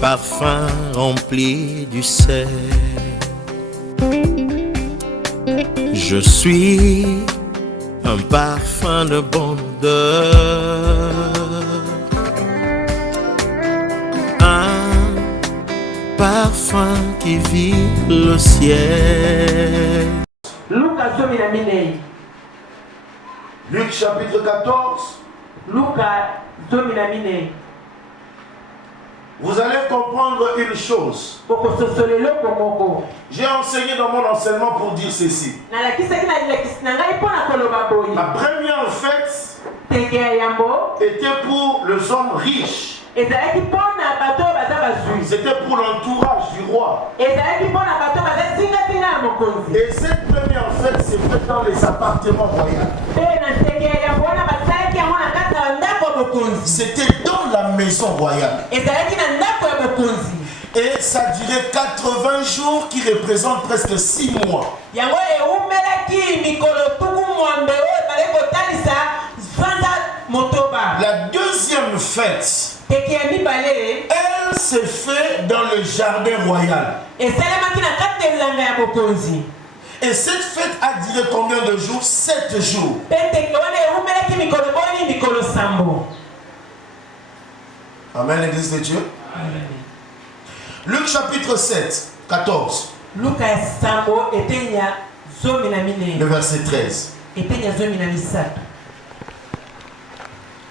parfum rempli du sel. Je suis un parfum de bonne odeur, un parfum qui vit le ciel. Luc chapitre 14. Vous allez comprendre une chose. J'ai enseigné dans mon enseignement pour dire ceci. La première fête était pour les hommes riches. C'était pour l'entourage du roi. Et cette première fête s'est faite dans les appartements royaux. C'était dans la maison royale. Et ça durait 80 jours qui représentent presque 6 mois. La deuxième fête, elle s'est faite dans le jardin royal. Et cette fête a duré combien de jours? 7 jours. Amen, l'église de Dieu. Amen. Luc chapitre 7, 14. Le verset 13.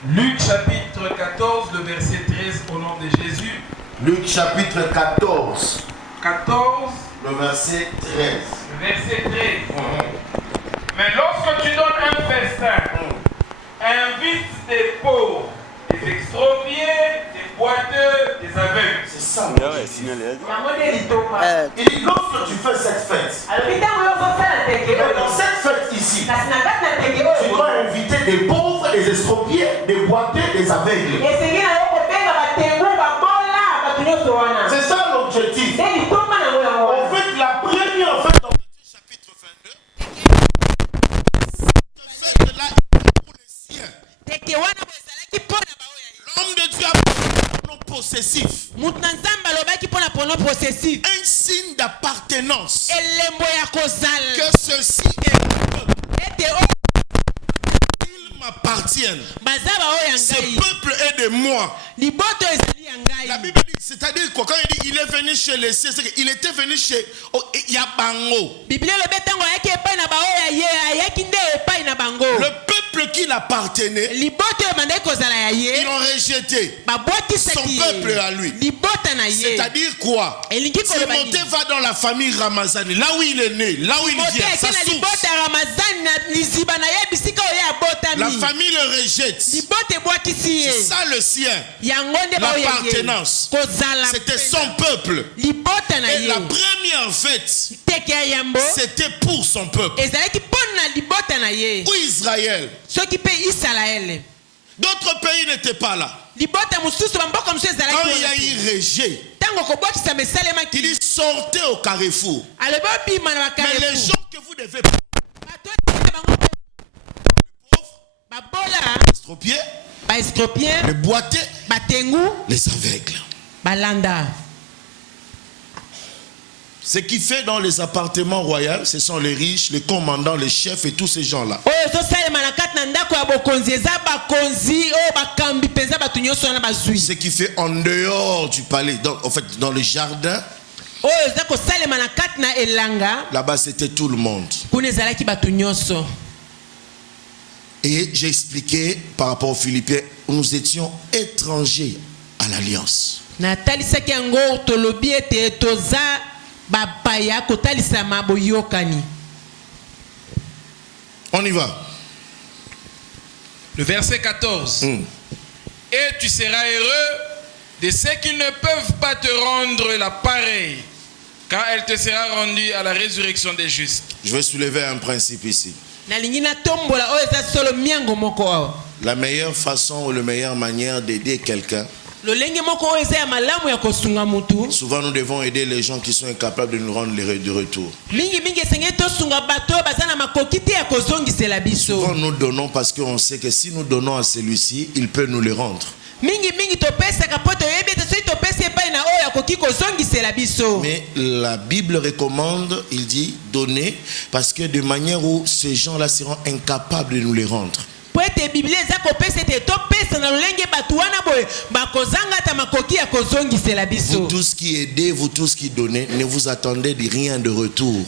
Luc chapitre 14, le verset 13 au nom de Jésus. Luc chapitre 14. 14. Le verset 13. Le verset 13. Mais lorsque tu donnes un festin, invite des pauvres, des extropiés, des boiteux, des aveugles. C'est ça. Il dit lorsque tu fais cette fête, dans cette fête ici, tu dois inviter des pauvres, des estropiés, des boiteux, des aveugles. C'est ça l'objectif. En fait, la première fête dans Matthieu chapitre 22, cette fête-là est pour les siens. L'homme de Dieu a un possessif. Un signe d'appartenance. Que ceci est ils m'appartiennent. Ce peuple est de moi. La Bible dit, c'est-à-dire quoi? Quand il dit il est venu chez les siens, c'est qu'il était venu chez Yabango. Le peuple qui l'appartenait, ils l'ont rejeté. Son peuple à lui. C'est-à-dire quoi? Timothée va dans la famille Ramazani, là où il est né, là où il vient, sa source. La famille le rejette. C'est ça le sien. L'appartenance. C'était son peuple. Et la première fête, c'était pour son peuple. Ou Israël. D'autres pays n'étaient pas là. Quand il y a eu rejet, il sortait au carrefour. Mais les gens que vous devez prendre, les pauvres, les estropiés, les boiteux, les aveugles. Ce qui fait dans les appartements royaux, ce sont les riches, les commandants, les chefs et tous ces gens-là. Ce qui fait en dehors du palais, donc, en fait dans le jardin, là-bas c'était tout le monde. Et j'ai expliqué par rapport aux Philippiens, nous étions étrangers à l'alliance. On y va. Le verset 14. Et tu seras heureux de ceux qui ne peuvent pas te rendre la pareille, quand elle te sera rendue à la résurrection des justes. Je vais soulever un principe ici. La meilleure façon ou la meilleure manière d'aider quelqu'un, souvent nous devons aider les gens qui sont incapables de nous rendre de retour. Souvent nous donnons parce qu'on sait que si nous donnons à celui-ci, il peut nous le rendre. Mais la Bible recommande, il dit, donner, parce que de manière où ces gens-là seront incapables de nous les rendre. Vous tous qui aidez, vous tous qui donnez, ne vous attendez de rien de retour.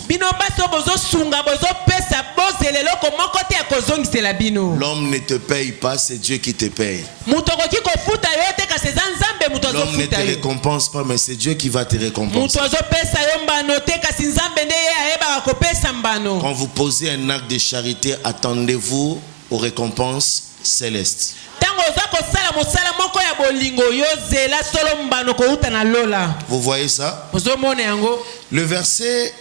L'homme ne te paye pas, c'est Dieu qui te paye. L'homme ne te récompense pas, mais c'est Dieu qui va te récompenser. Quand vous posez un acte de charité, attendez-vous aux récompenses célestes. Vous voyez ça? Le verset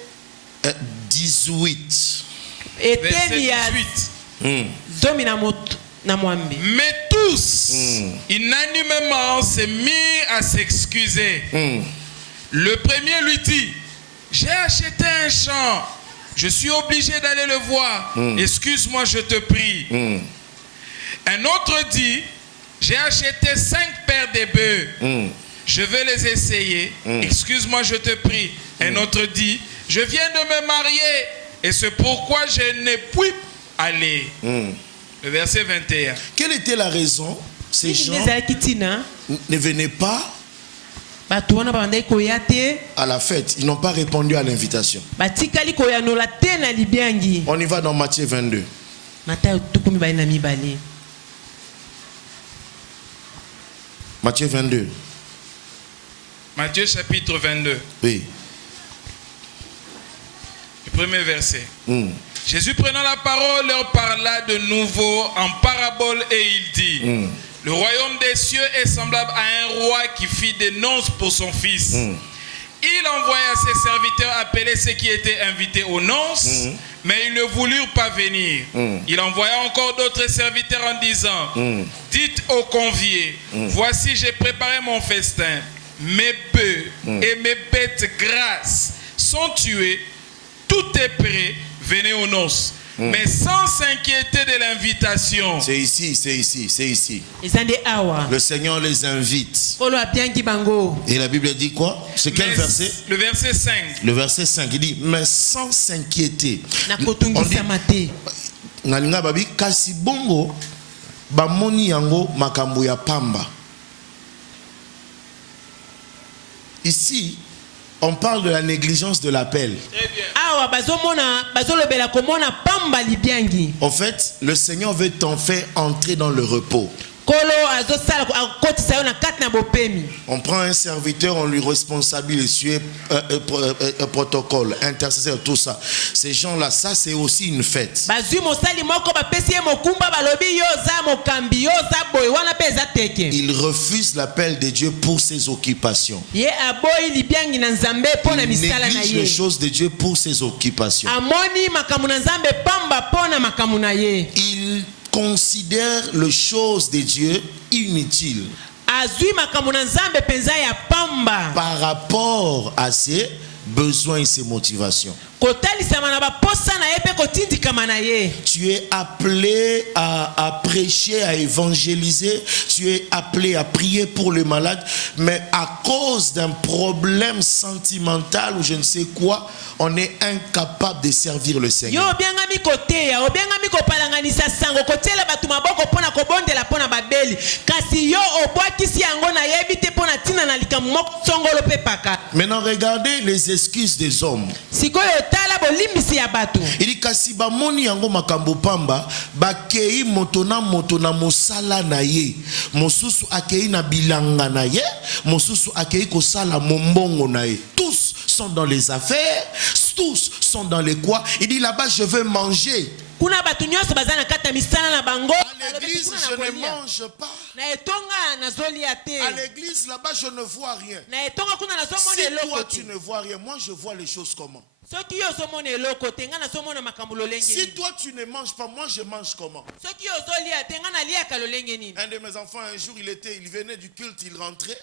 18. Mais tous, unanimement, s'est mis à s'excuser. Le premier lui dit: j'ai acheté un champ, je suis obligé d'aller le voir. Excuse-moi, je te prie. Un autre dit: j'ai acheté 5 paires de bœufs, je vais les essayer. Excuse-moi, je te prie. Un autre dit: je viens de me marier et c'est pourquoi je ne puis aller. Le verset 21. Quelle était la raison? Ces gens ne venaient pas à la fête. Ils n'ont pas répondu à l'invitation. On y va dans Matthieu 22. Matthieu 22. Matthieu chapitre 22. Oui. Le premier verset. Jésus prenant la parole leur parla de nouveau en parabole et il dit: le royaume des cieux est semblable à un roi qui fit des nonces pour son fils. Il envoya ses serviteurs appeler ceux qui étaient invités aux nonces, mais ils ne voulurent pas venir. Il envoya encore d'autres serviteurs en disant: dites aux conviés, voici j'ai préparé mon festin, mes bœufs et mes bêtes grasses sont tués, tout est prêt, venez aux noces. Mais sans s'inquiéter de l'invitation. C'est ici, c'est ici, c'est ici. Le Seigneur les invite. Et la Bible dit quoi? C'est quel verset? Le verset 5. Le verset 5, il dit: mais sans s'inquiéter. Nalinga babi kasi bongo bamoni yango makambo ya pamba. Ici, on parle de la négligence de l'appel. En fait, le Seigneur veut t'en faire entrer dans le repos. On prend un serviteur, on lui responsabilise sur protocole, intercesseur, tout ça. Ces gens-là, ça c'est aussi une fête. Il refuse l'appel de Dieu pour ses occupations. Il néglige les choses de Dieu pour ses occupations. Il considère les choses de Dieu inutiles par rapport à ses besoins et ses motivations. Tu es appelé à prêcher, à évangéliser, tu es appelé à prier pour les malades, mais à cause d'un problème sentimental ou je ne sais quoi, on est incapable de servir le Seigneur. Maintenant, regardez les excuses des hommes. Il dit kasi ba moni yango makambo pamba ba kei motona mosala na ye mosusu akei na bilanga na ye mosusu akei ko sala mombongo na ye. Tous sont dans les affaires, tous sont dans les quoi. Il dit là-bas je veux manger. À l'église je ne mange pas. À l'église là-bas je ne vois rien. Si toi tu ne vois rien, moi je vois les choses comment? Si toi tu ne manges pas, moi je mange comment? Un de mes enfants un jour il venait du culte, il rentrait.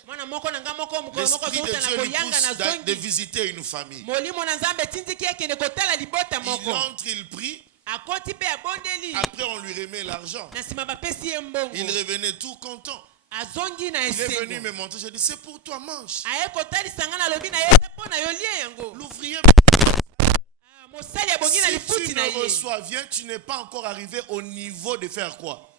L'esprit de Dieu lui pousse de visiter une famille. Il entre, il prie. Après on lui remet l'argent. Il revenait tout content. azongi na Il est esengo venu me montrer, j'ai dit, c'est pour toi, mange. aye kotalisanga na lobi na ye eza mpo na yo lie yango L'ouvrier, mosali abongi na si lifuti tu na ne ye reçois, viens, tu n'es pas encore arrivé au niveau de faire quoi?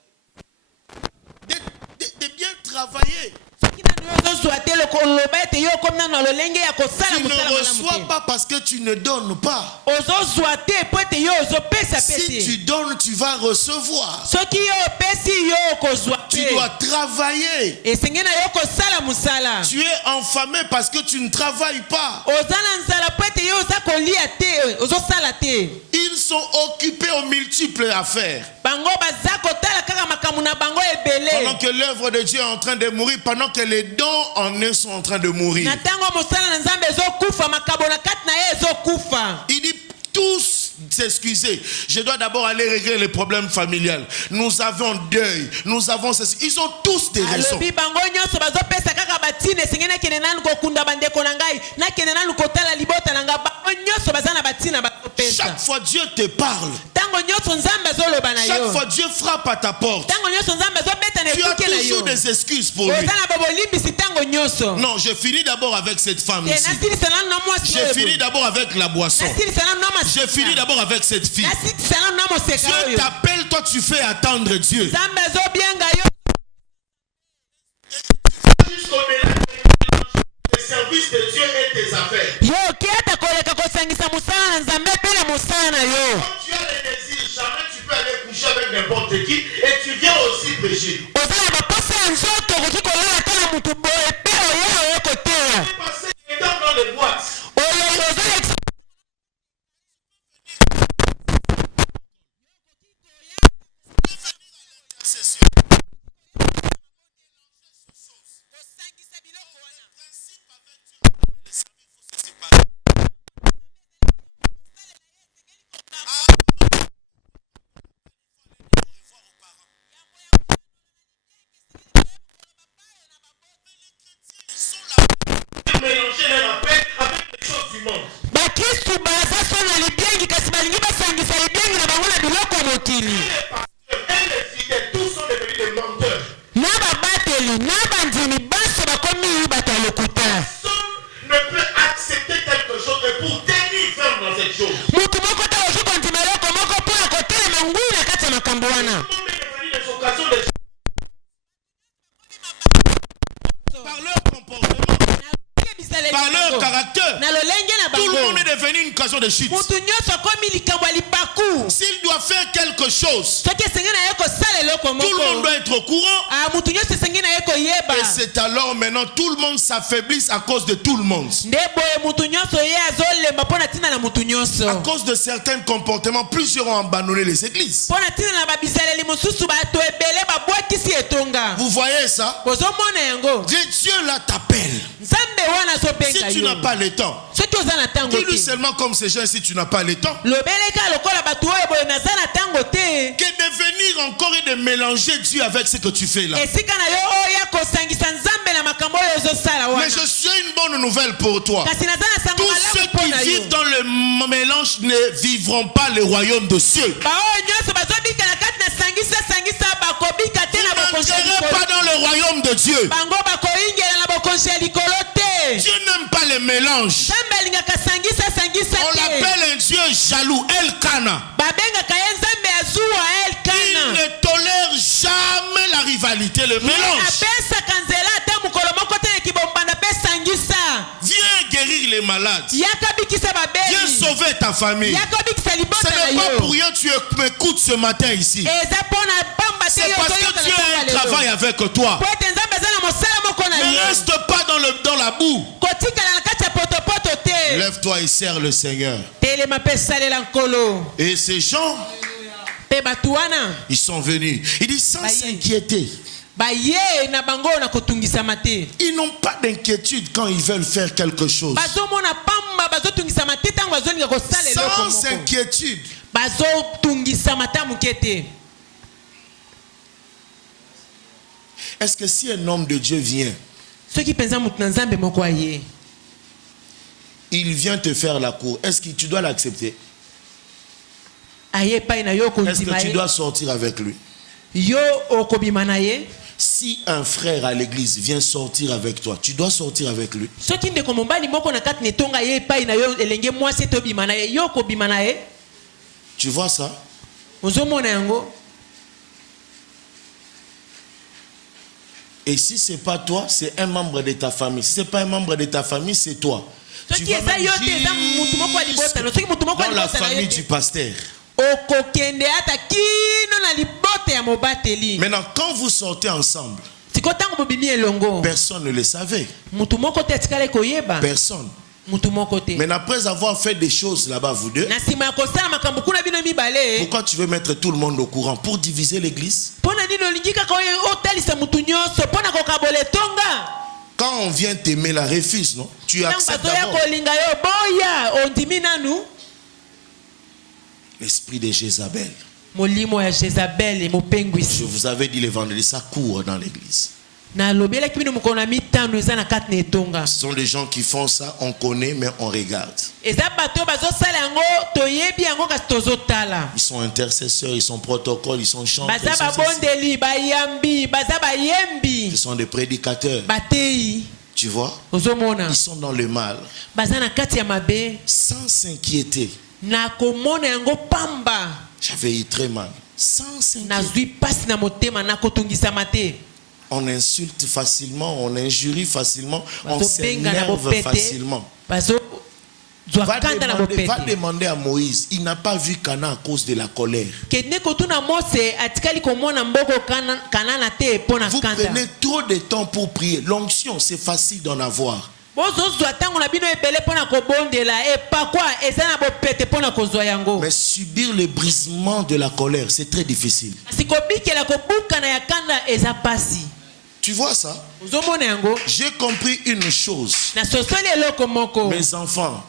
De bien travailler. soki nanu ozozwa te lokoloba ete yo okomi nanu na lolenge ya kosala Tu mosala ne malamu reçois te pas parce que tu ne donnes pas. ozozwa te mpo ete yo ozopesa Si pe tu te donnes, tu vas recevoir. soki yo opesi yo okozwa Tu te dois travailler. esenge na yo kosala mosala Tu es enfamé parce que tu ne travailles pas. oza na nzala mpo ete yo oza kolia te ozosala te Ils sont occupés aux multiples affaires. bango baza kotala kaka makambo na bango ebele Pendant que l'œuvre de Dieu est en train de mourir, pendant que les dons en eux sont en train de mourir. na ntango mosala na nzambe ezokufa makambo na kati na ye ezokufa Il dit tous s'excuser. Je dois d'abord aller régler les problèmes familiales. Nous avons deuil. Nous avons ceci. Ils ont tous des raisons. alobi bango nyonso bazopesa kaka batina esengeli nakende nanu kokunda bandeko na ngai nakende nanu kotala libota na ngai bango nyonso baza na batina bazopesa Chaque fois Dieu te parle. ntango nyonso nzambe azoloba na Chaque yo fois Dieu frappe à ta porte. ntango nyonso nzambe azobeta na Tu as ekuke na toujours yo des excuses pour lui. oza na babolimbisi ntango nyonso Non, je finis d'abord avec cette femme te ici. nasilisa nanu na mwasi J'ai oyo fini d'abord avec la boisson. nasilisa nanu na J'ai fini d'abord avec cette fille. nasilisa nanu na moseka Dieu oyo t'appelle, toi tu fais attendre Dieu. nzambe azobienga yo Le service de Dieu et tes affaires. yo okiata koleka kosangisa mosala na nzambe mpe na mosala na yo Quand tu as les désirs, jamais tu peux aller coucher avec n'importe qui et tu viens aussi pécher. oza na baposa ya nzoto okoki kolala te na motu boye mpe oya oye koteya Tu passes du temps dans les boîtes. ozolekisa Mélanger les rappels avec les choses du monde. bakristu baza so na libyengi kasi balingi basangisa libyengi na bango na biloko ya mokili Et les fidèles, tous sont devenus des menteurs. na babateli na bandimi baso bakomi bato ya lokuta Personne ne peut accepter quelque chose et pour tenir ferme dans cette chose. motu moko te oki kondima eloko moko mpo ya kotelema ngui na kati ya makambo wana Tout le monde est devenu des occasions de par leur comportement, par leur caractère. na lolenge na Tout le bango monde est devenu une occasion de chute. motu nyonso akomi likambo ya libaku S'il doit faire quelque chose, soki esengeli na ye kosala eloko tout le monde moko doit être au courant. motu nyonso esengeli na ye koyeba Et c'est alors maintenant tout le monde s'affaiblisse à cause de tout le monde. nde boye motu nyonso ye azolemba mpo na ntina na motu nyonso À cause de certains comportements, plusieurs ont abandonné les églises. mpo na ntina na babizaleli mosusu bato ebele babwakisi etonga Vous voyez ça? kozomona yango Dieu là t'appelle. nzambe wana Si azobenga tu yo n'as pas le temps, soki oza na ntango dis-lui te seulement comme ces gens si tu n'as pas le temps. lobeleka lokola bato oyo boye naza na ntango te Que de venir encore et de mélanger Dieu avec ce que tu fais là. esika na yo oya kosangisa nzambe na makambo oyo ozosala Mais wana je suis une bonne nouvelle pour toi. kasi naza na sango Tous malamu ceux mpo qui na yo vivent dans le mélange ne vivront pas le royaume de cieux. baoyo nyonso bazobika na kati na sangisa bakobika te na Ne bokonzi ya n'entrerez likolo pas dans le royaume de Dieu. bango bakoyingela na bokonzi ya likolo te Dieu n'aime pas les mélanges. nzambe alingaka sangisa On te l'appelle un Dieu jaloux, Elkana. babengaka ye nzambe ya zuwa Il elkana ne tolère jamais la rivalité, le mélange. apesaka nzela ata mokolo moko te na kibombanda mpe sangisa Viens guérir les malades. yaka bikisa Viens babeli sauver ta famille. yaka bikisa Ce libota na n'est pas yo pour rien que tu m'écoutes ce matin ici. eza mpo na pamba te C'est yo parce que toyoka na Dieu a un ntonga lelo. travail avec toi. po ete nzambe aza na mosala moko na Ne yo reste pas dans la boue. kotikala na kati ya potopoto te Lève-toi et sers le Seigneur. telema mpe salela nkolo Et ces gens, mpe bato wana ils sont venus. Il dit sans Baye. s'inquiéter. baye na bango na kotungisama te Ils n'ont pas d'inquiétude quand ils veulent faire quelque chose. bazomona pamba bazotungisama te ntango bazolinga kosala eloko Sans moko inquiétude. bazotungisama ta moke te Est-ce que si un homme de Dieu vient, soki mpenza motu na nzambe moko aye il vient te faire la cour, est-ce que tu dois l'accepter? aye epai na yo Est-ce okondima que tu ye dois sortir avec lui? yo okobima na ye Si un frère à l'église vient sortir avec toi, tu dois sortir avec lui. Tu vois ça? Et si ce n'est pas toi, c'est un membre de ta famille. Si ce n'est pas un membre de ta famille, c'est toi. Tu vas dans la famille du pasteur. Maintenant, quand vous sortez ensemble, personne ne le savait. Personne. Mais après avoir fait des choses là-bas, vous deux, pourquoi tu veux mettre tout le monde au courant? Pour diviser l'église? Quand on vient t'aimer, la refuse, non? Tu acceptes d'abord. L'esprit de Jézabel. Je vous avais dit le vendredi, ça court dans l'église. Ce sont des gens qui font ça, on connaît, mais on regarde. Ils sont intercesseurs, ils sont protocoles, ils sont chanteurs. Ils sont des prédicateurs. Tu vois? Ils sont dans le mal. Sans s'inquiéter. J'avais eu très mal. Sans s'inquiéter. On insulte facilement, on injurie facilement, on s'énerve facilement. Va demander à Moïse, il n'a pas vu Canaan à cause de la colère. Vous prenez trop de temps pour prier. L'onction, c'est facile d'en avoir. Mais subir le brisement de la colère, c'est très difficile. Tu vois ça? J'ai compris une chose. Mes enfants.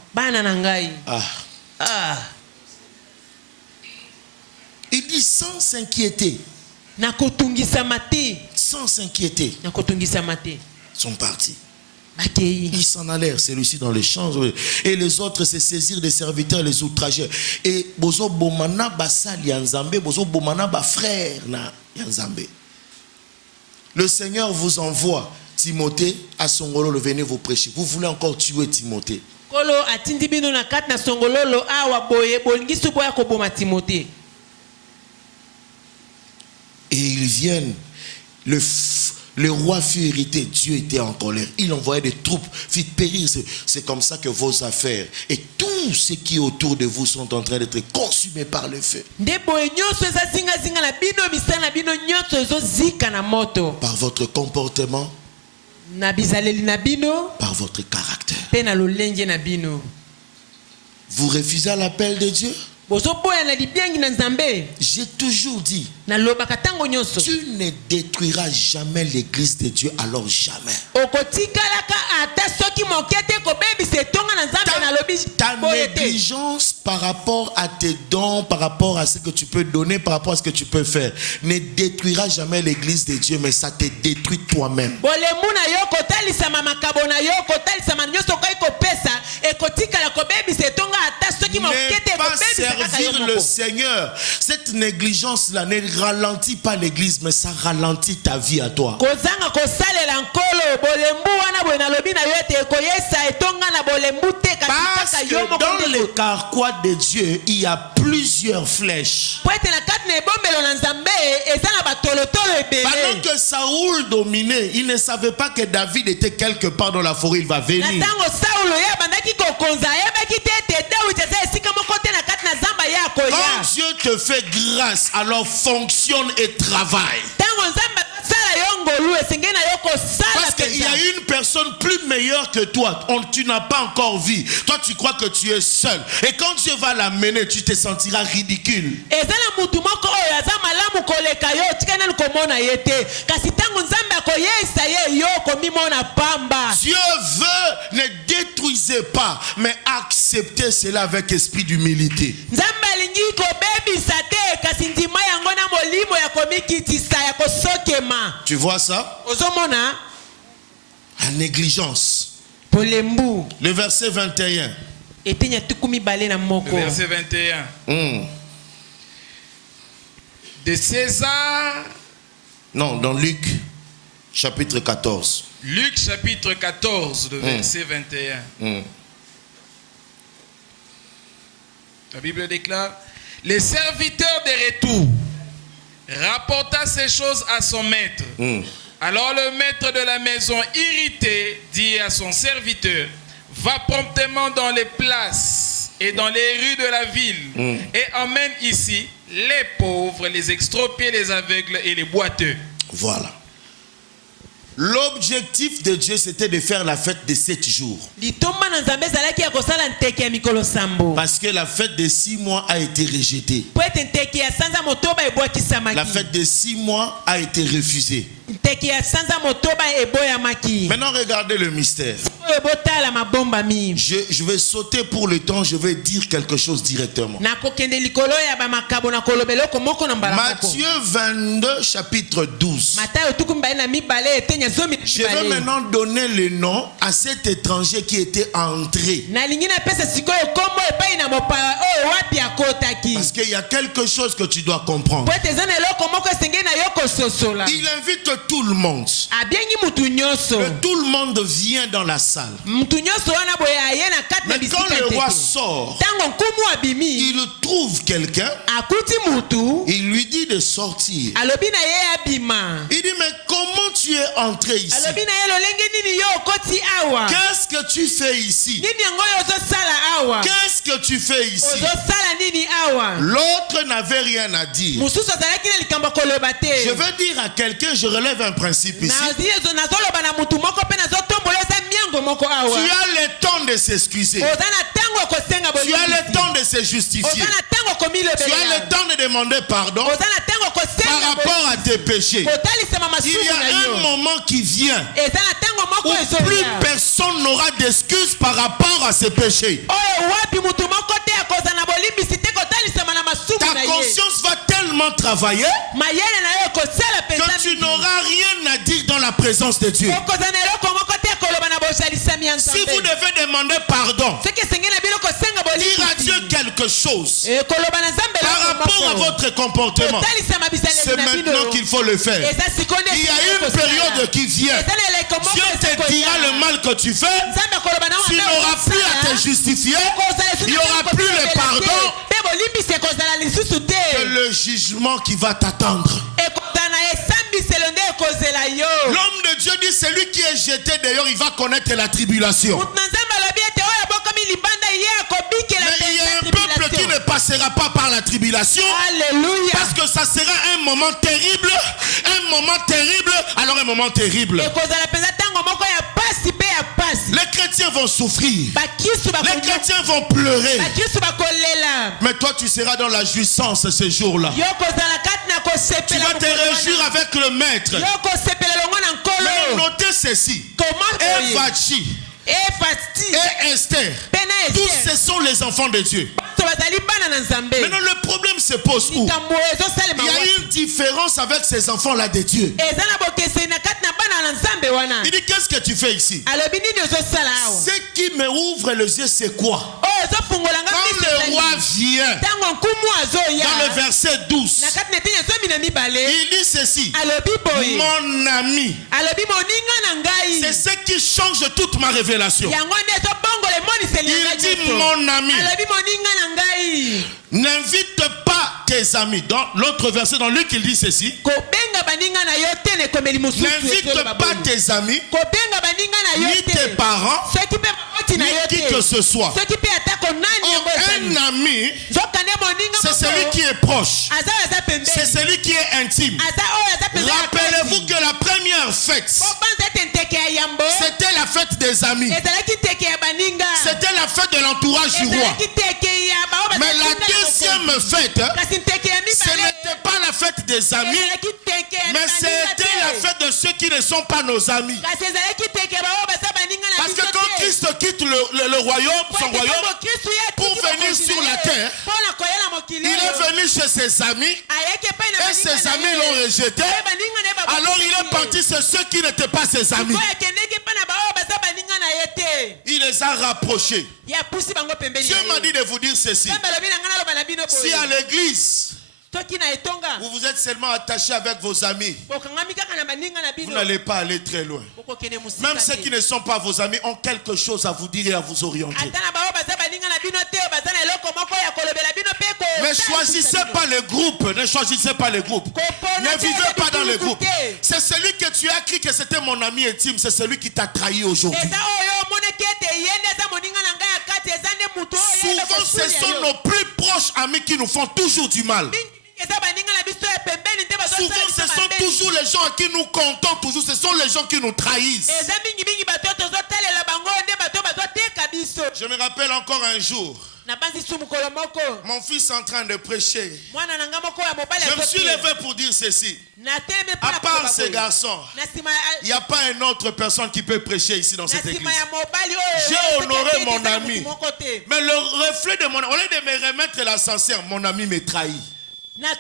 Il dit sans s'inquiéter. Sans s'inquiéter. Ils sont partis. Ils s'en allèrent, celui-ci dans les champs, et les autres se saisirent des serviteurs, les outragèrent. Et bozo bomana basal yanzambe, bozo bomana ba frère na yanzambe. Le Seigneur vous envoie Timothée à Songolo, venez vous prêcher. Vous voulez encore tuer Timothée. Et ils viennent. Le roi fut irrité, Dieu était en colère. Il envoyait des troupes, fit périr. C'est comme ça que vos affaires et tout ce qui est autour de vous sont en train d'être consumés par le feu. Par votre comportement, par votre caractère. Vous refusez l'appel de Dieu? J'ai toujours dit, tu ne détruiras jamais l'église de Dieu, alors jamais. Ta négligence par rapport à tes dons, par rapport à ce que tu peux donner, par rapport à ce que tu peux faire, ne détruira jamais l'église de Dieu, mais ça te détruit toi-même. Ne pas servir le Seigneur. Cette négligence-là ne ralentit pas l'église, mais ça ralentit ta vie à toi. Parce que dans le carquois de Dieu, il y a plusieurs flèches. Pendant que Saoul dominait, il ne savait pas que David était quelque part dans la forêt, il va venir. Quand Dieu te fait grâce, alors fonctionne et travaille. Parce qu'il y a une personne plus meilleure que toi. Tu n'as pas encore vu. Toi, tu crois que tu es seul. Et quand Dieu va l'amener, tu te sentiras ridicule. Dieu veut, ne détruisez pas, mais acceptez cela avec esprit d'humilité. Tu vois ça? La négligence. Le verset 21. Le verset 21. De César. Non, dans Luc. chapitre 14. Luc chapitre 14, le verset 21. La Bible déclare, le serviteur de retour rapporta ces choses à son maître. Alors le maître de la maison, irrité, dit à son serviteur, va promptement dans les places et dans les rues de la ville et emmène ici les pauvres, les extropiés, les aveugles et les boiteux. Voilà. L'objectif de Dieu, c'était de faire la fête de 7 jours. Parce que la fête de 6 mois a été rejetée. La fête de 6 mois a été refusée. Maintenant, regardez le mystère. Je vais sauter pour le temps, je vais dire quelque chose directement. Matthieu 22, chapitre 12. Je vais maintenant donner le nom à cet étranger qui était entré. Parce qu'il y a quelque chose que tu dois comprendre. Il invite tout le monde. Que tout le monde vient dans la salle. Mais quand le roi sort, il trouve quelqu'un. Il lui dit de sortir. Il dit, mais comment tu es entré ici? Qu'est-ce que tu fais ici? Qu'est-ce que tu fais ici? L'autre n'avait rien à dire. Je veux dire à quelqu'un, je relève un principe ici. Tu as le temps de s'excuser. Tu as le temps de se justifier. Tu as le temps de demander pardon par rapport à tes péchés. Il y a un moment qui vient où plus personne n'aura d'excuses par rapport à ses péchés. Ta conscience va tellement travailler que tu n'auras rien à dire dans la présence de Dieu. Si vous devez demander pardon, dire à Dieu quelque chose par rapport à votre comportement, c'est maintenant qu'il faut le faire. Il y a une période qui vient. Dieu te dira le mal que tu fais. Tu n'auras plus à te justifier. Il n'y aura plus le pardon. Que le jugement qui va t'attendre. L'homme de Dieu dit, celui qui est jeté dehors, il va connaître la tribulation. Mais il y a un peuple qui ne passera pas par la tribulation. Alléluia. Parce que ça sera un moment terrible. Un moment terrible. Alors un moment terrible. Les chrétiens vont souffrir. Les chrétiens vont pleurer. Mais toi tu seras dans la jouissance ce jour-là. Tu vas te réjouir avec le maître. Mais notez ceci. Evachi et Esther, tous ce sont les enfants de Dieu. Maintenant le problème se pose où? Il y a une différence avec ces enfants-là de Dieu. Il dit, qu'est-ce que tu fais ici? Ce qui me ouvre les yeux, c'est quoi? Quand le roi vient, dans le verset 12, il dit ceci: mon ami. C'est ce qui change toute ma révélation. Il dit mon ami. N'invite pas tes amis. Dans l'autre verset, dans Luc, il dit ceci: n'invite pas tes amis, ni tes parents, ni qui que ce soit. Un ami, c'est celui qui est proche, c'est celui qui est intime. Rappelez-vous que la première fête, c'était la fête des amis. C'était la fête de l'entourage du roi. Mais la deuxième fête, ce n'était pas la fête des amis, mais c'était la fête de ceux qui ne sont pas nos amis. Parce que quand Christ quitte le royaume, son royaume, pour venir sur la terre, il est venu chez ses amis et ses amis l'ont rejeté. Alors il est parti chez ceux qui n'étaient pas ses amis. Il les a rapprochés. Dieu m'a dit de vous dire ceci: si à l'église Vous vous êtes seulement attaché avec vos amis. Vous n'allez pas aller très loin. Même ceux qui ne sont pas vos amis ont quelque chose à vous dire et à vous orienter. Mais choisissez pas les groupes. Ne choisissez pas les groupes. Ne vivez pas dans les groupes. C'est celui que tu as cru que c'était mon ami intime. C'est celui qui t'a trahi aujourd'hui. Souvent, ce sont nos plus proches amis qui nous font toujours du mal. Souvent, ce sont toujours les gens à qui nous comptons toujours. Ce sont les gens qui nous trahissent. Je me rappelle encore un jour. Mon fils est en train de prêcher. Je me suis levé pour dire ceci. À part ces garçons, il n'y a pas une autre personne qui peut prêcher ici dans cette église. J'ai honoré mon ami. Mais le reflet de mon ami, au lieu de me remettre l'ascenseur, mon ami me trahit. La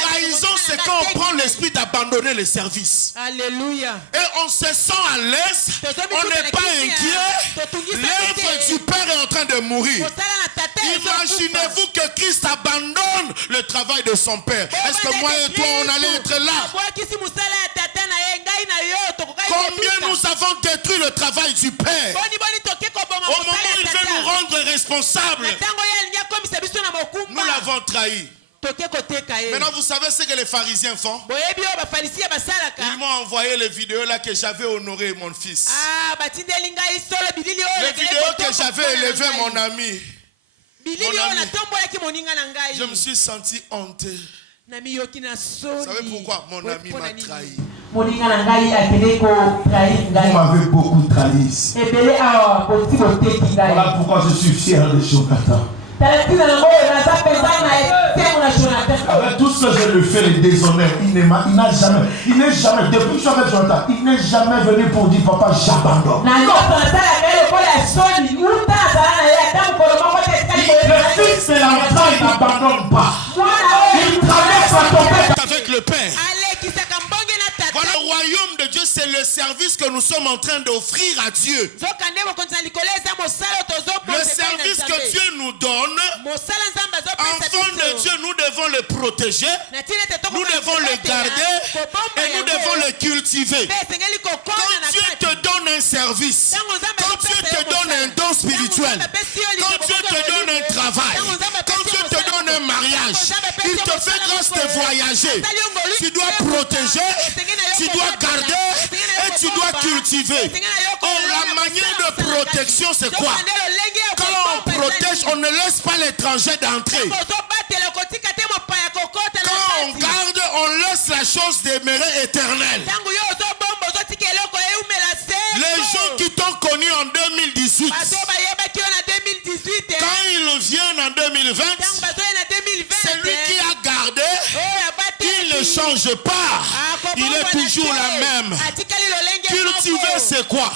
trahison, c'est quand on prend l'esprit d'abandonner le service. Alléluia. Et on se sent à l'aise, on n'est pas inquiet. L'œuvre du Père est en train de mourir. Imaginez-vous que Christ abandonne le travail de son Père. Est-ce que moi et toi, on allait être là? Combien nous avons détruit le travail du Père? Au moment où il veut nous rendre responsables, nous l'avons trahi. Maintenant, vous savez ce que les pharisiens font? Ils m'ont envoyé les vidéos là que j'avais honoré mon fils. Les vidéos que j'avais élevé mon ami. Je me suis senti honteux. Vous savez pourquoi? Mon ami m'a trahi. Vous m'avez beaucoup trahi ici. Voilà pourquoi je suis fier de Jonathan. Avec tout ce que je lui fais le déshonneur, il n'est jamais, depuis que je suis avec Jonathan, il n'est jamais venu pour dire papa, j'abandonne. Le fils de l'enfant, il n'abandonne pas. Il traverse la tempête avec le Père. Voilà, le royaume de Dieu, c'est le service que nous sommes en train d'offrir à Dieu. Le service que Dieu nous donne, enfants de Dieu, nous devons le protéger, nous devons le garder et nous devons le cultiver. Quand Dieu te donne un service, quand Dieu te donne un don spirituel, quand Dieu te donne un travail, quand Dieu te donne un mariage, il te fait grâce de voyager. Tu dois protéger, tu dois garder et tu dois cultiver. Or, la manière de protection, c'est quoi? Quand on protège, on ne laisse pas l'étranger d'entrer. Quand on garde, on laisse la chose demeurer éternelle. Les gens qui t'ont connu en 2018, quand ils viennent en 2020, celui qui a gardé, il ne change pas. Il est toujours la même. Cultiver, c'est quoi?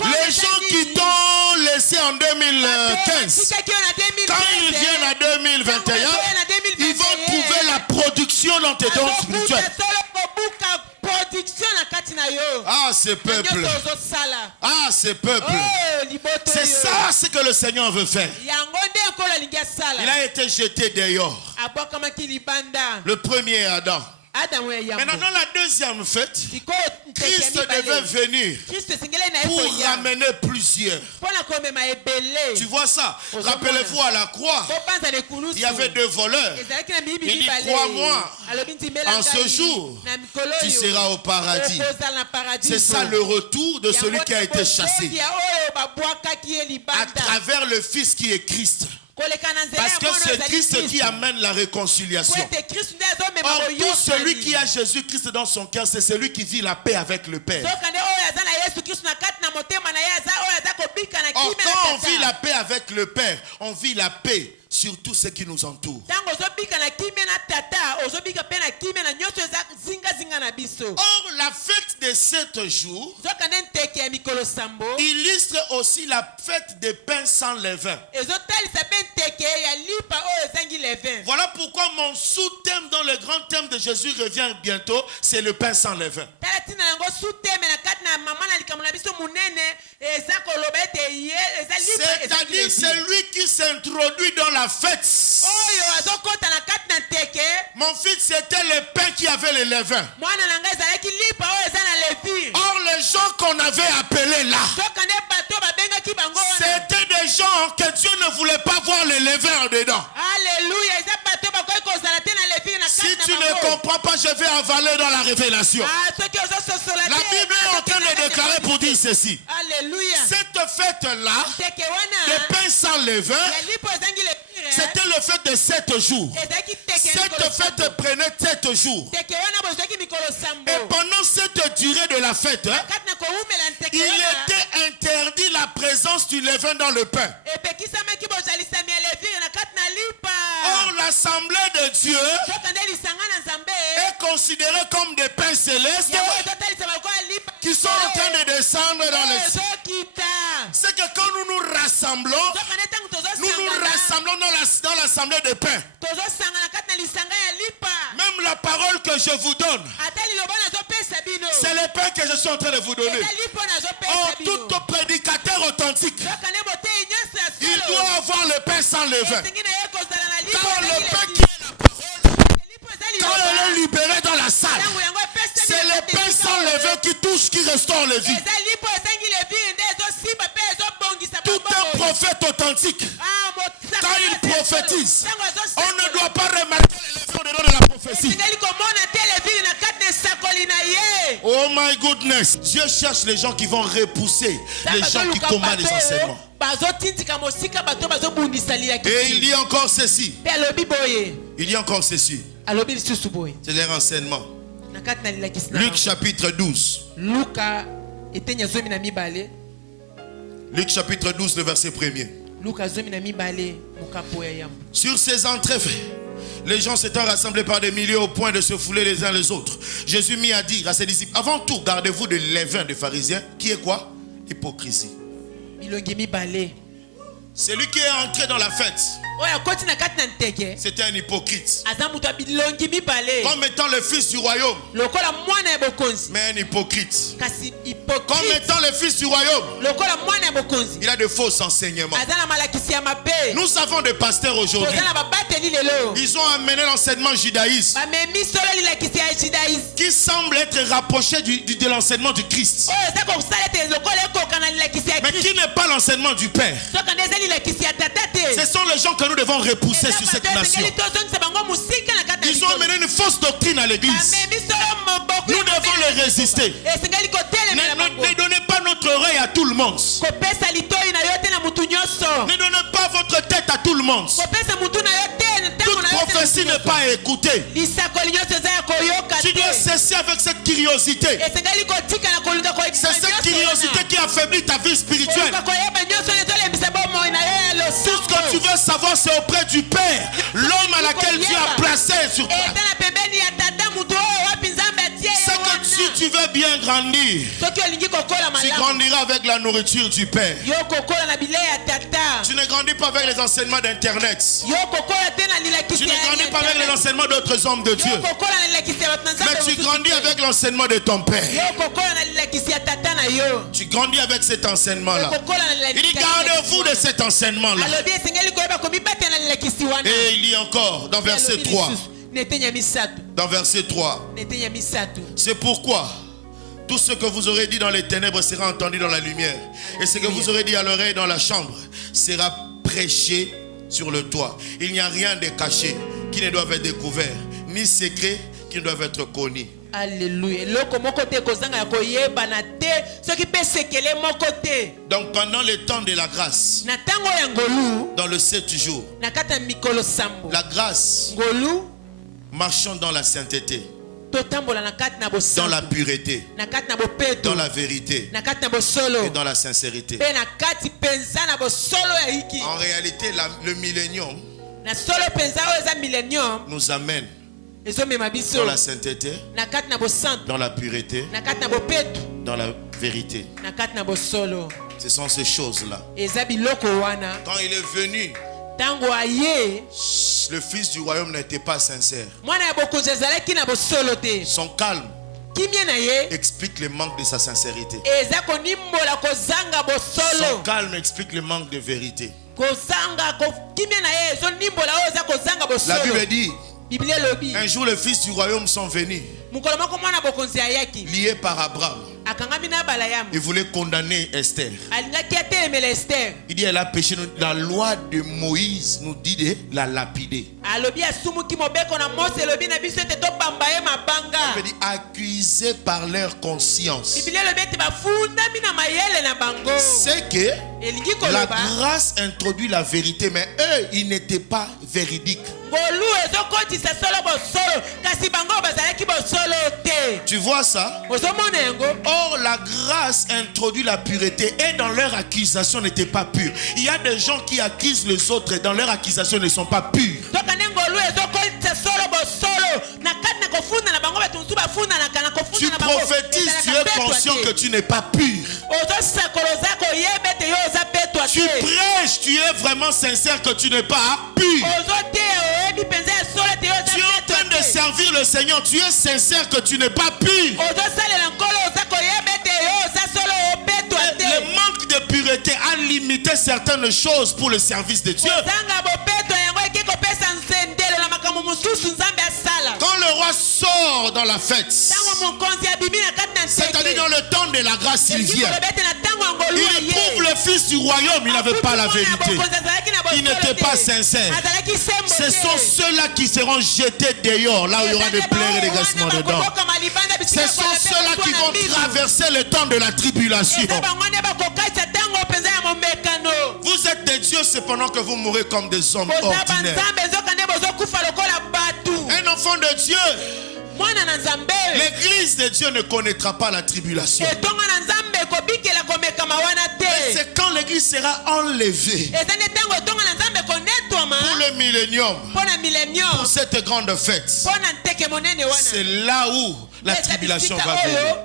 Les gens qui t'ont laissé en 2015, quand ils viennent en 2021, ils vont trouver la production dans tes dons spirituels. Ah, ce peuple. Ah, ce peuple. C'est ça ce que le Seigneur veut faire. Il a été jeté dehors. Le premier Adam. Maintenant, dans la deuxième fête, Christ devait venir pour ramener plusieurs. Tu vois ça? Rappelez-vous à la croix, il y avait deux voleurs. Il dit, crois-moi, en ce jour, tu seras au paradis. C'est ça le retour de celui qui a été chassé à travers le Fils qui est Christ. Parce que c'est Christ qui amène la réconciliation. Or, tout celui qui a Jésus-Christ dans son cœur, c'est celui qui vit la paix avec le Père. Or, quand on vit la paix avec le Père, on vit la paix sur tout ce qui nous entoure. Or, la fête de 7 jours illustre aussi la fête des pains sans levain. Voilà pourquoi mon sous-thème dans le grand thème de Jésus revient bientôt, c'est le pain sans levain. C'est-à-dire celui qui s'introduit dans la fête. Mon fils, c'était le pain qui avait le levain. Or, les gens qu'on avait appelés là, c'était des gens que Dieu ne voulait pas voir le levain dedans. Alléluia. Si tu ne comprends pas, je vais avaler dans la révélation. La Bible est en train de déclarer pour dire ceci. Alléluia. Cette fête-là, de pain sans levain, c'était le fait de 7 jours. Cette fête prenait 7 jours. Et pendant cette durée de la fête, il était interdit la présence du levain dans le pain. Or, l'assemblée de Dieu est considérée comme des pains célestes qui sont en train de descendre dans le ciel. C'est que quand nous nous rassemblons dans l'assemblée de pain. Même la parole que je vous donne, c'est le pain que je suis en train de vous donner. Or, tout prédicateur authentique, il doit avoir le pain sans levain. Car le pain qui est la parole, quand elle est libérée dans la salle, c'est le pain sans levain qui touche, qui restaure les vies. Tout un prophète authentique, quand il prophétise, on ne doit pas remarquer les levains au-dedans de la prophétie. Oh my goodness. Dieu cherche les gens qui vont repousser les gens qui commandent les enseignements. Et il dit encore ceci. Il dit encore ceci. C'est les renseignements. Luc chapitre 12. Luc chapitre 12, le verset 1er. Sur ces entrées, les gens s'étant rassemblés par des milliers au point de se fouler les uns les autres. Jésus mit à dire à ses disciples, avant tout, gardez-vous de levain des pharisiens, qui est quoi? Hypocrisie. Celui qui est entré dans la fête, c'était un hypocrite. Comme étant le fils du royaume, mais un hypocrite. Comme étant le fils du royaume, il a de faux enseignements. Nous avons des pasteurs aujourd'hui. Ils ont amené l'enseignement judaïsme qui semble être rapproché de l'enseignement du Christ, mais qui n'est pas l'enseignement du Père. Ce sont les gens que nous devons repousser sur cette nation. Ils ont amené une fausse doctrine à l'église. Nous devons les résister. Ne donnez pas notre oreille à tout le monde. Ne donnez pas votre tête à tout le monde. Toute prophétie n'est pas écoutée. Tu dois cesser avec cette curiosité. C'est cette curiosité qui affaiblit ta vie spirituelle. Tout ce que tu veux savoir, c'est auprès du Père, l'homme à laquelle Dieu a placé sur toi. C'est que si tu veux bien grandir, tu grandiras avec la nourriture du Père. Tu ne grandis pas avec les enseignements d'Internet. Tu ne grandis pas avec les enseignements d'autres hommes de Dieu. Mais tu grandis avec l'enseignement de ton Père. Tu grandis avec cet enseignement-là. Il dit, gardez-vous de cet enseignement-là. Et il dit encore dans verset 3. Dans verset 3. C'est pourquoi tout ce que vous aurez dit dans les ténèbres sera entendu dans la lumière. Et ce que vous aurez dit à l'oreille dans la chambre sera prêché sur le toit. Il n'y a rien de caché qui ne doit être découvert, ni secret qui ne doit être connu. Alléluia. Donc pendant le temps de la grâce, dans le 7 jours, la grâce, marchons dans la sainteté, dans la pureté, dans la vérité et dans la sincérité. En réalité, le millénium nous amène dans la sainteté, dans la pureté, dans la vérité. Ce sont ces choses-là. Quand il est venu, le fils du royaume n'était pas sincère. Son calme explique le manque de sa sincérité. Son calme explique le manque de vérité. La Bible dit, un jour les fils du royaume sont venus, liés par Abraham. Il voulait condamner Esther. Il dit elle a péché. La loi de Moïse nous dit de la lapider. Elle dit accusés par leur conscience. C'est que la grâce introduit la vérité, mais eux ils n'étaient pas véridiques. Tu vois ça? Or la grâce introduit la pureté et dans leur accusation n'était pas pure. Il y a des gens qui accusent les autres et dans leur accusation ne sont pas purs. Tu prophétises, tu es conscient que tu n'es pas pur. Tu prêches, tu es vraiment sincère que tu n'es pas pur. Tu es en train de servir le Seigneur, tu es sincère que tu n'es pas pur. Le manque de pureté a limité certaines choses pour le service de Dieu. Quand le roi sort dans la fête, c'est-à-dire dans le temps de la grâce, il vient. Il trouve le fils du royaume, il n'avait pas la vérité. Il n'était pas sincère. Ce sont ceux-là qui seront jetés dehors, là où il y aura des pleurs et des grincements dedans. Ce sont ceux-là qui vont traverser le temps de la tribulation. Vous êtes des dieux cependant que vous mourrez comme des hommes ordinaires. Un enfant de Dieu, l'église de Dieu ne connaîtra pas la tribulation. C'est quand l'église sera enlevée pour le millénium, pour cette grande fête. C'est là où la tribulation va venir.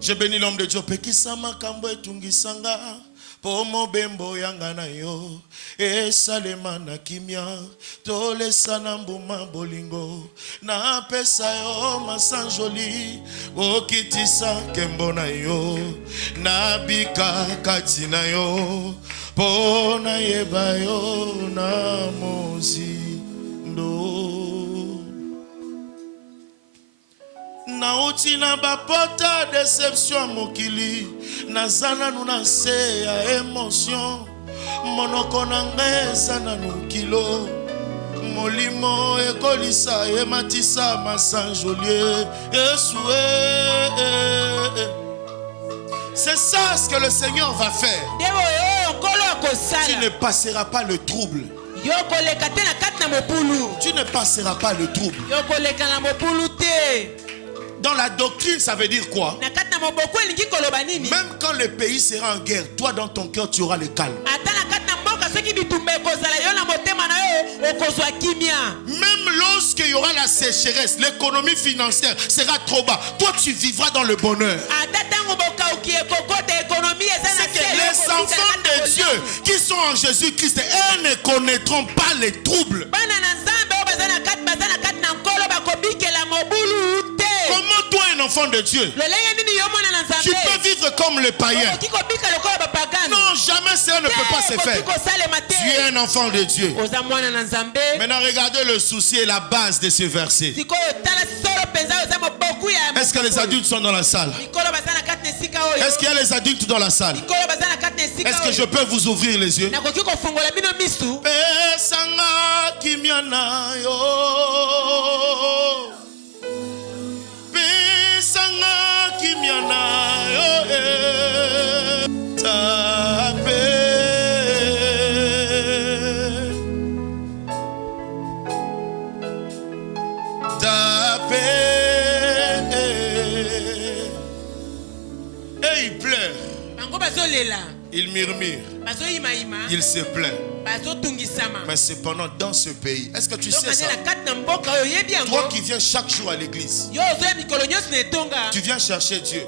Je bénis l'homme de Dieu. Pomo bembo yangana yo esalema na kimia tolesa na mbuma bolingo na pesa yo masanjoli okitisa kembo na yo na bika kati na yo pona yeba yo na mozindo nauti na bapota déception mokili nazana nuna se ya émotion monoko na ngeza na nukilo molimo ekolisa ematisa masanjolie esue. C'est ça ce que le Seigneur va faire. Tu ne passeras pas le trouble. Tu ne passeras pas le trouble. Dans la doctrine, ça veut dire quoi? Même quand le pays sera en guerre, toi dans ton cœur, tu auras le calme. Même lorsqu'il y aura la sécheresse, l'économie financière sera trop bas, toi tu vivras dans le bonheur. C'est que les enfants de Dieu qui sont en Jésus-Christ, eux ne connaîtront pas les troubles. Comment toi, un enfant de Dieu, tu peux vivre comme le païen? Non, jamais cela ne peut pas se faire. Tu es un enfant de Dieu. Maintenant, regardez le souci et la base de ce verset. Est-ce que les adultes sont dans la salle? Est-ce qu'il y a les adultes dans la salle? Est-ce que je peux vous ouvrir les yeux? Pesanga kimiana yo. Pesanga kimiana yo. Tape. Tape. Et il pleure. Il murmure. Il se plaint. Mais cependant, dans ce pays, est-ce que tu sais ça? Toi qui viens chaque jour à l'église, tu viens chercher Dieu.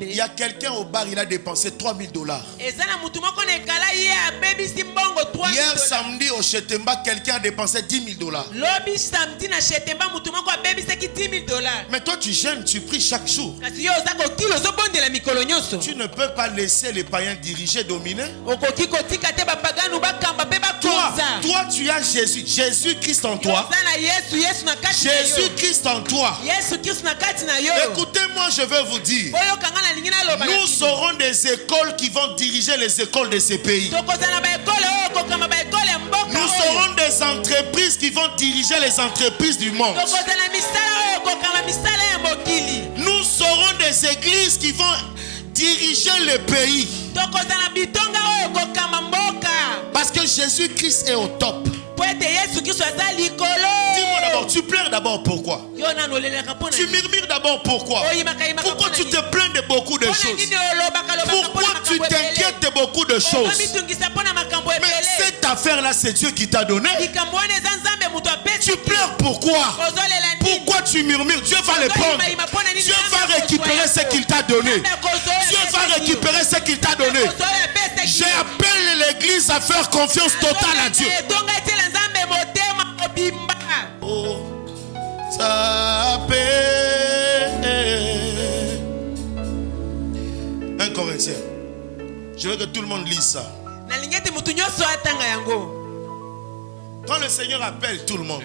Il y a quelqu'un au bar, il a dépensé $3000. Hier samedi au Chetemba, quelqu'un a dépensé $10,000. Mais toi tu gênes, tu pries chaque jour. Tu ne peux pas laisser les païens diriger, dominer. Toi tu as Jésus, Jésus-Christ en toi. Jésus-Christ en toi. Écoutez-moi, je veux vous dire, nous serons des écoles qui vont diriger les écoles de ces pays. Nous serons des entreprises qui vont diriger les entreprises du monde. Nous serons des églises qui vont diriger le pays. Parce que Jésus-Christ est au top. Dis-moi d'abord, tu pleures d'abord pourquoi? Tu murmures d'abord pourquoi? Pourquoi tu te plains de beaucoup de choses? Pourquoi tu t'inquiètes de beaucoup de choses? Mais cette affaire-là, c'est Dieu qui t'a donné. Tu pleures pourquoi? Pourquoi tu murmures? Dieu va le prendre. Dieu va récupérer ce qu'il t'a donné. Dieu va récupérer ce qu'il t'a donné. J'appelle l'église à faire confiance totale à Dieu. Oh, ça paie. 1 Corinthiens. Je veux que tout le monde lise ça. Quand le Seigneur appelle tout le monde,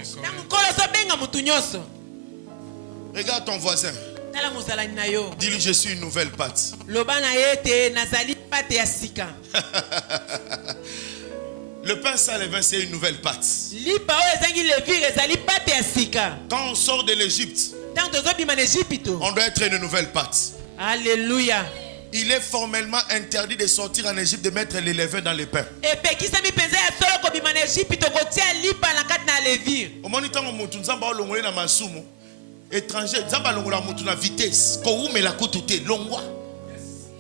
regarde ton voisin. Dis-lui, je suis une nouvelle pâte. Le pain sale et vin, c'est une nouvelle pâte. Quand on sort de l'Égypte, on doit être une nouvelle pâte. Alléluia. Il est formellement interdit de sortir en Égypte de mettre les levains dans les pains. Au moment où étranger, na vitesse,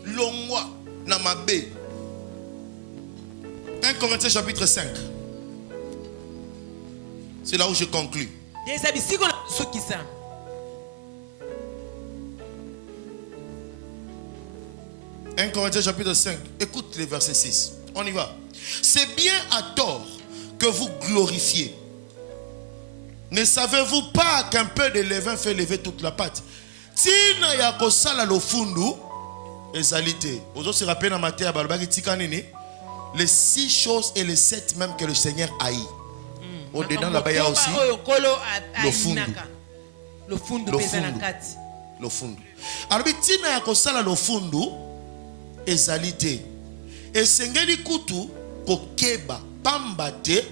longwa na mabe. 1 Corinthiens chapitre 5. C'est là où je conclus. 1 Corinthiens chapitre 5. Écoute les versets 6. On y va. C'est bien à tort que vous glorifiez. Ne savez-vous pas qu'un peu de levain fait lever toute la pâte? Tina ya kosala lo fundu ezalité. Ozo se rappelle dans Matthieu balobaki tikanini les 6 choses et les 7 même que le Seigneur haït. Au-dedans là-bas il y a aussi le fundu. Le fundu. Alors tina ya kosala lo fundu ezalité. Et sengeli kutu kokeba pambate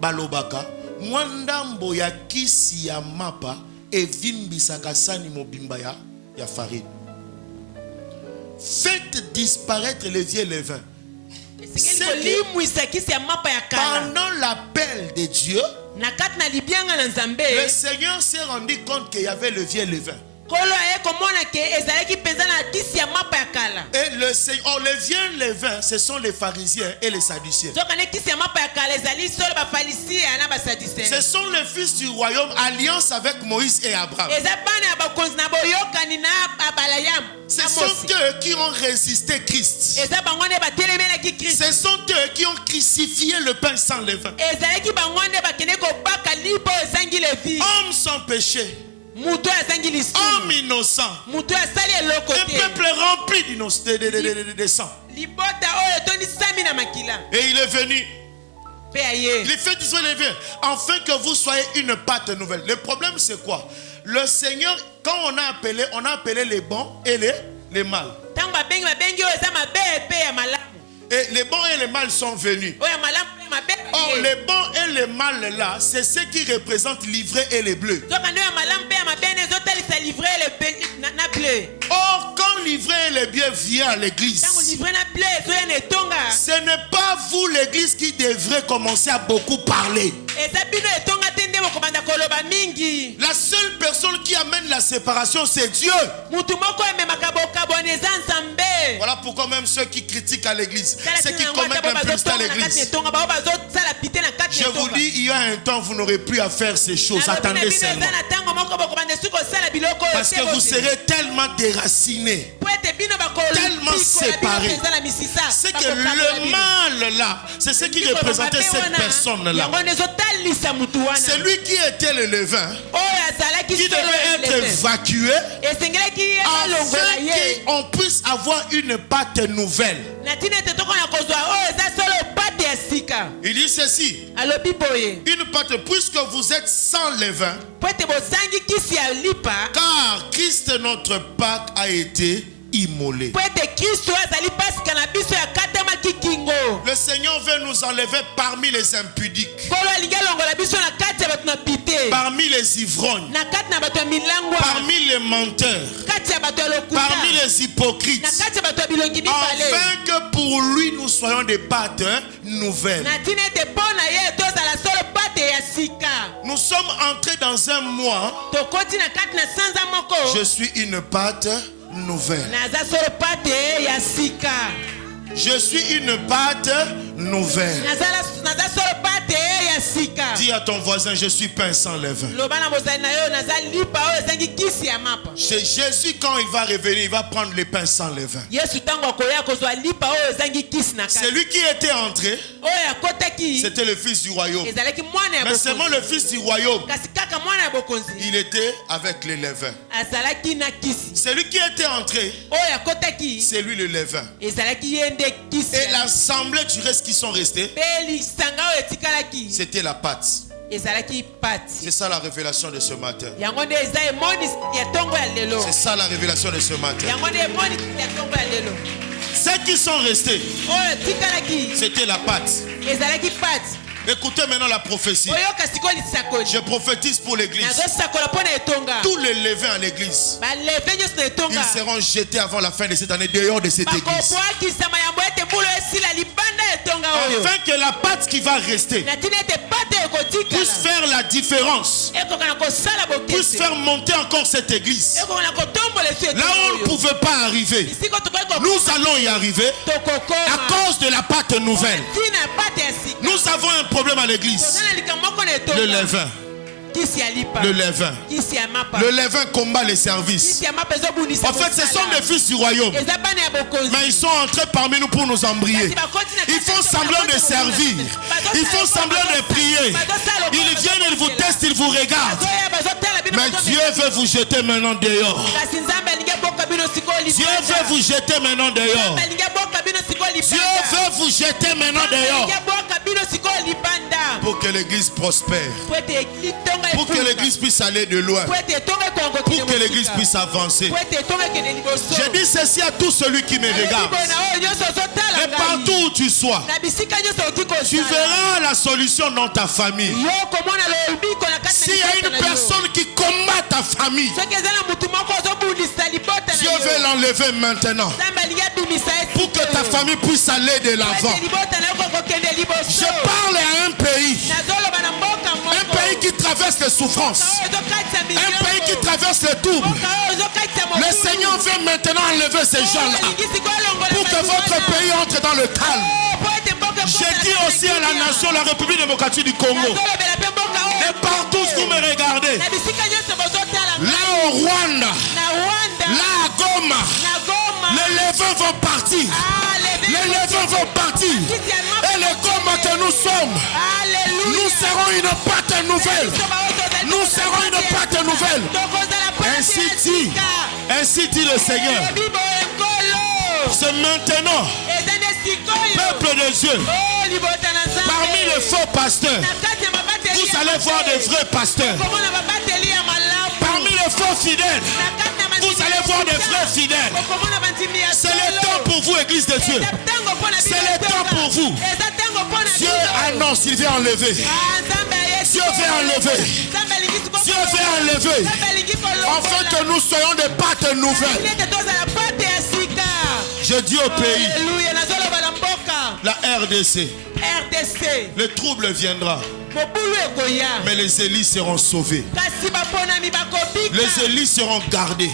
balobaka mwandambo ya kisi ya mapa evimbisaka sani mobimba ya farine. Faites disparaître les vieux levains. Pendant l'appel de Dieu, le Seigneur s'est rendu compte qu'il y avait le vieux levain. Et le Seigneur, les vieux levains, ce sont les pharisiens et les sadduciens. Ce sont les fils du royaume, alliance avec Moïse et Abraham. Ce sont eux qui ont résisté Christ. Ce sont eux qui ont crucifié le pain sans levain. Homme sans péché. Homme innocent. Un peuple rempli de sang. Et il est venu. Il est fait disparaître afin que vous soyez une pâte nouvelle. Le problème c'est quoi? Le Seigneur, quand on a appelé les bons et les mâles. Et les bons et les mâles sont venus. Or, les bons et les mâles là, c'est ceux qui représentent l'ivré et les bleus. Or, quand l'ivré et les bleus viennent à l'église, ce n'est pas vous l'église qui devrez commencer à beaucoup parler. La seule personne qui amène la séparation, c'est Dieu. Voilà pourquoi même ceux qui critiquent à l'église, ceux qui commettent l'impudicité à l'église, je vous dis, il y a un temps, vous n'aurez plus à faire ces choses. Attendez seulement. Parce que vous serez tellement déracinés, tellement séparés. C'est que le mal là, c'est ce qui représentait cette personne-là. C'est lui qui était le levain, qui devait être évacué afin qu'on puisse avoir une pâte nouvelle. Il dit ceci: une pâte, puisque vous êtes sans levain, car Christ notre Pâque a été immolé. Le Seigneur veut nous enlever parmi les impudiques, parmi les ivrognes, parmi les menteurs, parmi les hypocrites, afin que pour lui nous soyons des pâtes nouvelles. Nous sommes entrés dans un mois. Je suis une pâte nouvelle. Je suis une pâte nouvelle. Dis à ton voisin, je suis pain sans levain. C'est Jésus, quand il va revenir, il va prendre les pains sans levain. C'est lui qui était entré. C'était le fils du royaume. Mais seulement le fils du royaume, il était avec les levains. C'est lui qui était entré. C'est lui le levain. Et l'assemblée du reste qui sont restés, c'était la pâte. C'est ça la révélation de ce matin. C'est ça la révélation de ce matin. Ceux qui sont restés, c'était la pâte. Écoutez maintenant la prophétie. Je prophétise pour l'église. Tous les levains à l'église, ils seront jetés avant la fin de cette année dehors de cette église. Afin que la pâte qui va rester puisse faire la différence, puisse faire monter encore cette église. Là où on ne pouvait pas arriver, nous allons y arriver à cause de la pâte nouvelle. Nous avons un problème à l'église. Le levain. Le levain. Le levain combat les services. En fait, ce sont des fils du royaume. Mais ils sont entrés parmi nous pour nous embrayer. Ils font semblant de servir. Ils font semblant de prier. Ils viennent, ils vous testent, ils vous regardent. Mais Dieu veut vous jeter maintenant dehors. Dieu veut vous jeter maintenant dehors. Dieu veut vous jeter maintenant dehors. Pour que l'église prospère. Pour que l'église puisse aller de loin. Pour que l'église puisse avancer. Je dis ceci à tout celui qui me regarde. Et partout où tu sois, tu verras la solution dans ta famille. S'il y a une personne qui combat ta famille, Dieu veut l'enlever maintenant. Pour que ta famille puisse aller de l'avant. Je parle à un pays. Un pays qui traverse les souffrances. Un pays qui traverse les troubles. Le Seigneur veut maintenant enlever ces gens-là. Pour que votre pays entre dans le calme. Je dis aussi à la nation, la République démocratique du Congo. Et partout où vous me regardez. Là au Rwanda. Là à Goma. Les levains vont partir. Les levains vont partir. Et les Goma que nous sommes, nous serons une pâte nouvelle. Nous serons une pâte nouvelle. Ainsi dit le Seigneur. C'est maintenant, peuple de Dieu, parmi les faux pasteurs, vous allez voir des vrais pasteurs. Parmi les faux fidèles, vous allez voir des vrais fidèles. C'est le temps pour vous, Église de Dieu. C'est le temps pour vous. Dieu annonce, il vient enlever. Dieu vient enlever. Dieu vient enlever. Afin que nous soyons des pâtes nouvelles. Je dis au pays, la RDC, le trouble viendra. Mais les élus seront sauvés. Les élus seront gardés.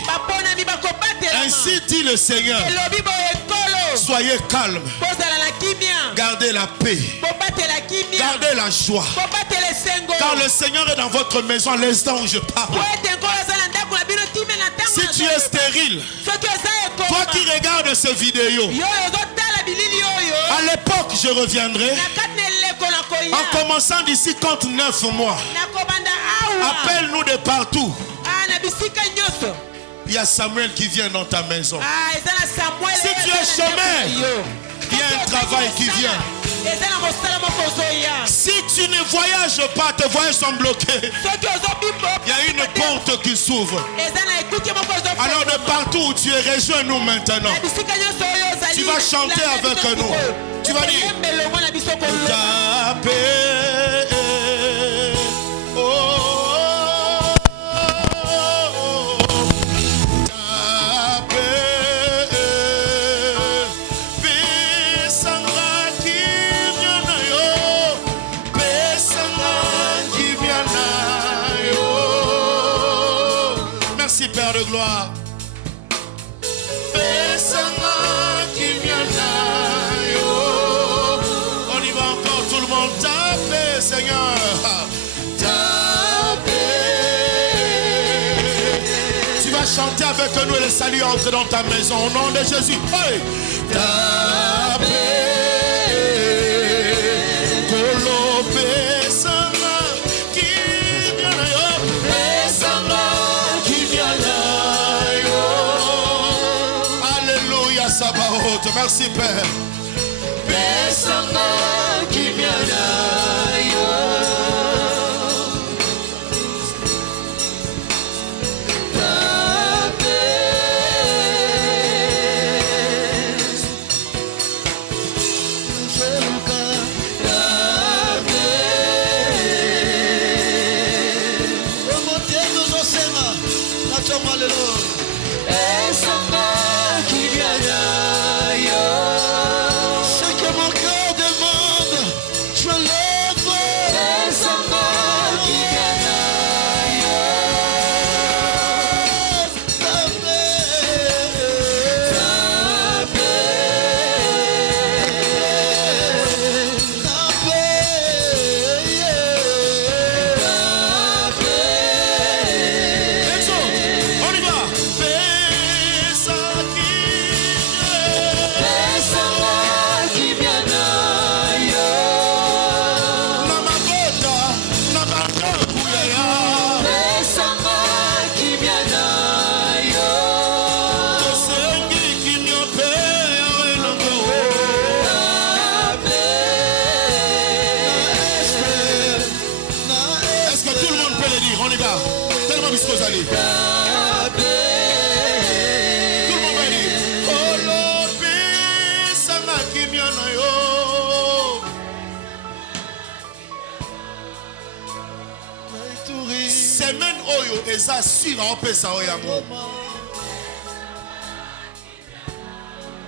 Ainsi dit le Seigneur. Soyez calmes. Gardez la paix. Gardez la joie. Car le Seigneur est dans votre maison à l'instant où je parle. Si tu es stérile, toi qui regardes ce vidéo, à l'époque je reviendrai. En commençant d'ici, compte 9 mois. Appelle-nous de partout. Il y a Samuel qui vient dans ta maison. Si tu es chômeur, il y a un travail qui vient. Si tu ne voyages pas, tes voyages sont bloqués. Il y a une porte qui s'ouvre. Alors de partout où tu es, rejoins-nous maintenant. Tu vas chanter avec nous. Tu vas dire ta paix. Merci Père de gloire. On y va encore tout le monde. Ta paix, Seigneur. Ta paix. Tu vas chanter avec nous et le salut entre dans ta maison au nom de Jésus. Hey. Ta paix. Merci Père. Semaine oyo eza sur a opesa oyango.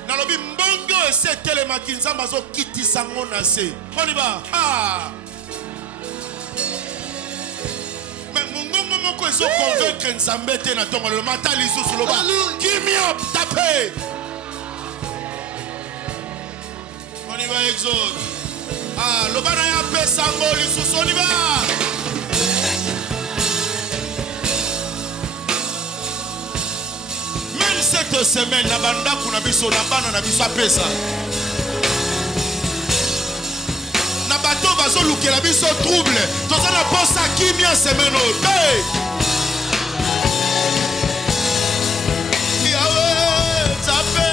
Nalobi mbongo ese telemaki nzamba zo kitisa ngona se. On y va. Ah. Mais mungongo moko ezo convaincre nzambe te na tongo le matali lisusu loba. Kimio tape. On y va Exode. Ah, loba na ya pesa ngo lisusu on y va. Cette semaine, na banda kuna biso na bana na biso apesa. Na bato bazo lukela biso trouble. Toza na posa kimia semaine o. Hey! Yahweh, tape.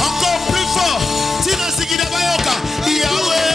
Encore plus fort. Tina Sigida Bayoka. Yahweh.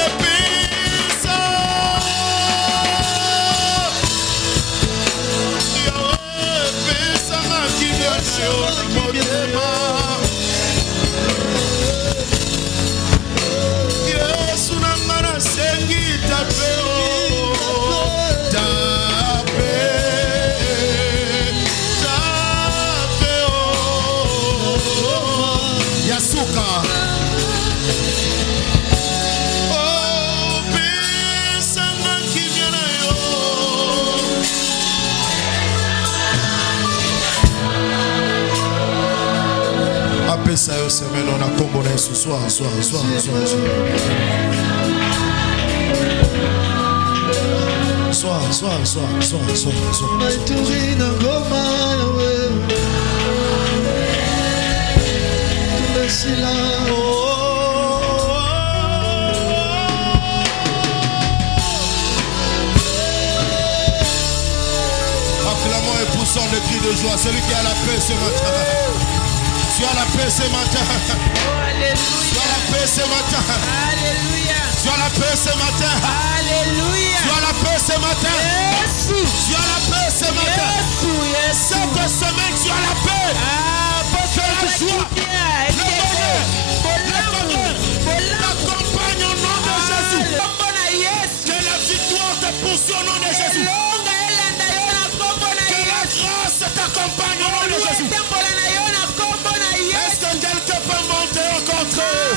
pesa yo semaine on a combo na ce soir. Acclamons et poussons le cri de joie. Celui qui a la paix ce matin. Tu as la paix ce matin. Tu as la paix ce matin. Tu as la paix ce matin. Tu as la paix ce matin. Tu as la paix ce matin. Cette semaine, tu as la paix. Tu as la joie. Le bonheur. T'accompagne au nom de Jésus. Que la victoire te poursuit au nom de Jésus. Que la grâce t'accompagne au nom de Jésus. Est-ce que quelqu'un peut monter encore trop?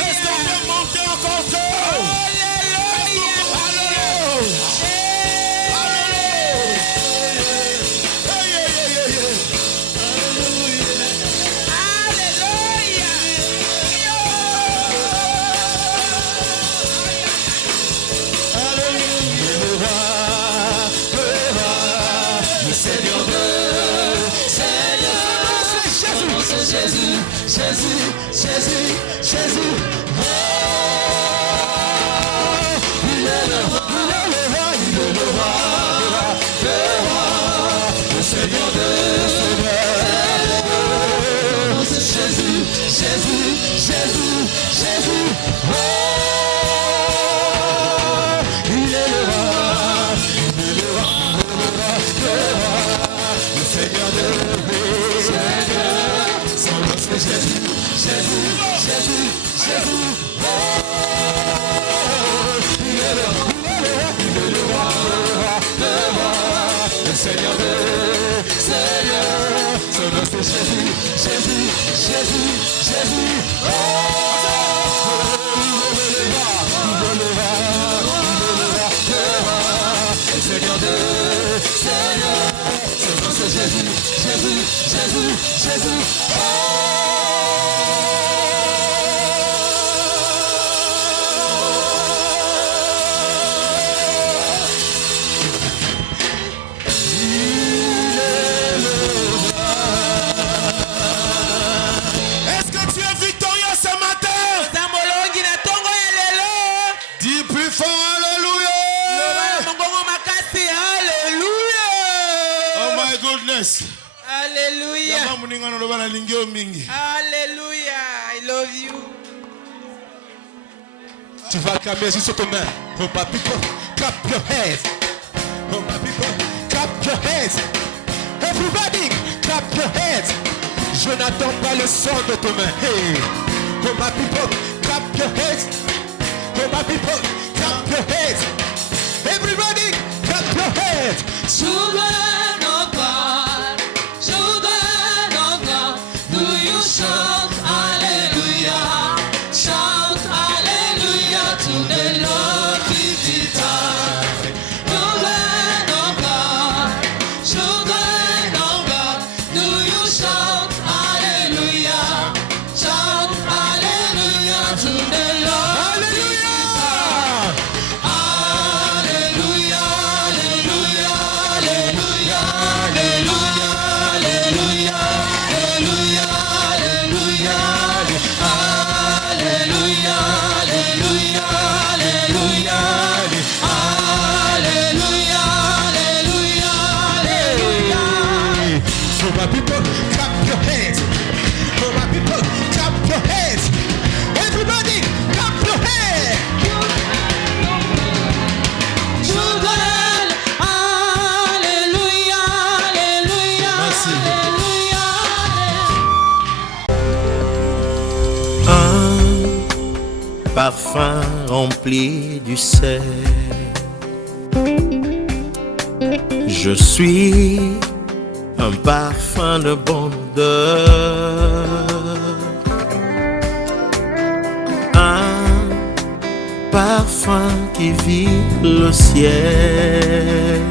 Est-ce qu'on peut monter encore trop? Jésus. Il est le roi, le Seigneur de Jésus. Oh, il est le roi, le Seigneur de son nom c'est Jésus. Oh, il est le roi, le Seigneur de son nom c'est Jésus. Oh, le Seigneur de son nom c'est Jésus. Oh, Alléluia. Alléluia. I love you. Tu vas acclamer juste ton main. Oh my people, clap your hands. Oh my people, clap your hands. Everybody, clap your hands. Je n'attends pas le son de tes mains. Hey. Oh my people, clap your hands. Oh my people, clap your hands. Everybody, clap your hands. Children of God, do you shout hallelujah? Shout hallelujah to the Lord this time. Children of God, do you shout hallelujah? Shout hallelujah to the Lord. Parfum rempli du sel. Je suis un parfum de bonne odeur, un parfum qui vit le ciel.